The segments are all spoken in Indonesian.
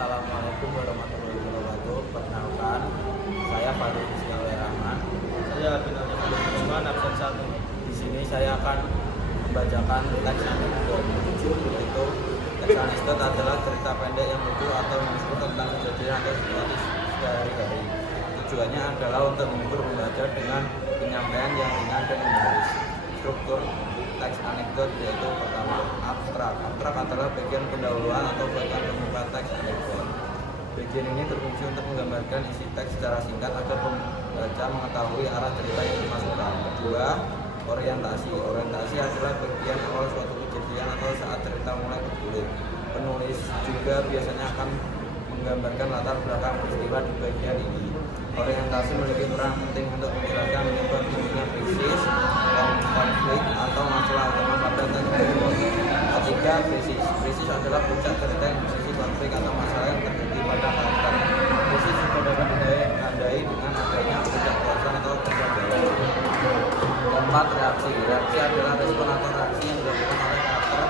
Assalamualaikum warahmatullahi wabarakatuh. Perkenalkan, saya Fadil Rahman. Saya Binali Usman, absen 1. Di sini saya akan membacakan teks anekdot. Yaitu teks anekdot adalah cerita pendek yang lucu atau mengisahkan tentang kejadian atau situasi sehari-hari. Tujuannya adalah untuk menghibur pembaca dengan penyampaian yang ringan dan humoris. Struktur teks anekdot yaitu pertama, abstrak. Abstrak adalah bagian pendahuluan atau bagian pembuka teks anekdot. Bagian ini berfungsi untuk menggambarkan isi teks secara singkat agar pembaca mengetahui arah cerita yang dimasukkan. Kedua, orientasi. Orientasi adalah bagian awal suatu kejadian atau saat cerita mulai bergulir. Penulis juga biasanya akan menggambarkan latar belakang peristiwa di bagian ini. Orientasi memiliki peran penting untuk menjelaskan penyebab timbulnya krisis, konflik atau masalah utama pada teks anekdot. Ketiga, krisis. Krisis adalah puncak cerita yang berisi konflik atau masalah yang terjadi pada karakter. Krisis juga dapat ditandai dengan adanya ketidakpuasan atau kegagalan. Keempat, reaksi. Reaksi adalah respon atau reaksi yang dilakukan oleh karakter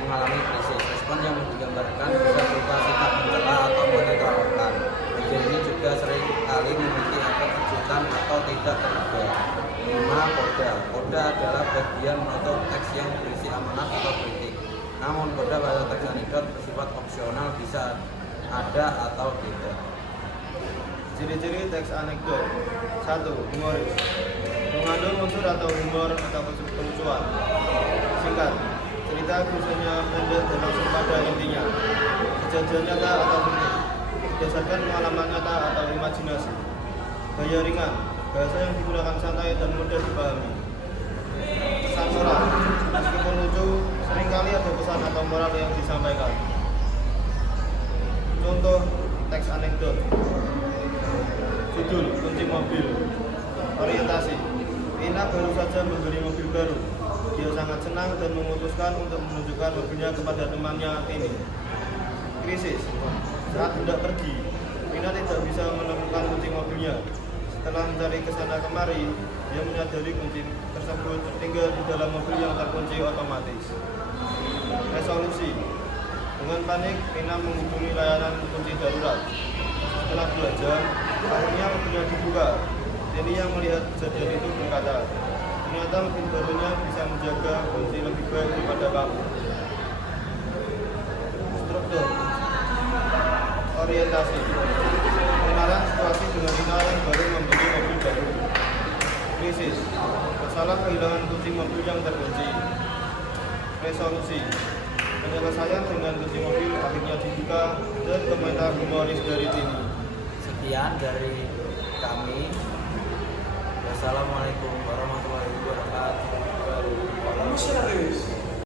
mengalami krisis. Respon yang digambarkan bisa berupa sikap mencela atau menetralkan. Bagian ini juga sering kali memiliki efek kejutan atau tidak terduga. 5. Koda. Koda adalah bagian menutup teks yang berisi amanat atau kritik. Namun koda pada teks anekdot bersifat opsional, bisa ada atau tidak. Ciri-ciri teks anekdot. 1. Humoris. Mengandung unsur atau humor atau kelucuan. Singkat. Cerita biasanya pendek dan langsung pada intinya. Kejadian nyata atau fiktif. Berdasarkan pengalaman nyata atau imajinasi. Gaya ringan. Bahasa yang digunakan santai dan mudah dipahami. Pesan moral. Meskipun lucu, seringkali ada pesan atau moral yang disampaikan. Contoh teks anekdot. Judul, kunci mobil. Orientasi. Ina baru saja membeli mobil baru. Dia sangat senang dan memutuskan untuk menunjukkan mobilnya kepada temannya ini. Krisis. Saat hendak pergi, Ina tidak bisa menemukan kunci mobilnya. Setelah mencari kesana kemari, dia menyadari kunci tersebut tertinggal di dalam mobil yang terkunci otomatis. Resolusi. Dengan panik, Ina menghubungi layanan kunci darurat. Setelah 2 jam, akhirnya mobilnya dibuka. Ini yang melihat kejadian itu berkata, ternyata mobil barunya bisa menjaga kunci lebih baik daripada kamu. Struktur. Orientasi. Pengenalan situasi dengan Ina yang baru membeli mobil baru. Krisis. Masalah kehilangan kunci mobil yang terkunci. Resolusi. Penyelesaian dengan kunci mobil akhirnya dibuka dan komentar humoris dari sini. Sekian dari kami. Wassalamualaikum warahmatullahi wabarakatuh.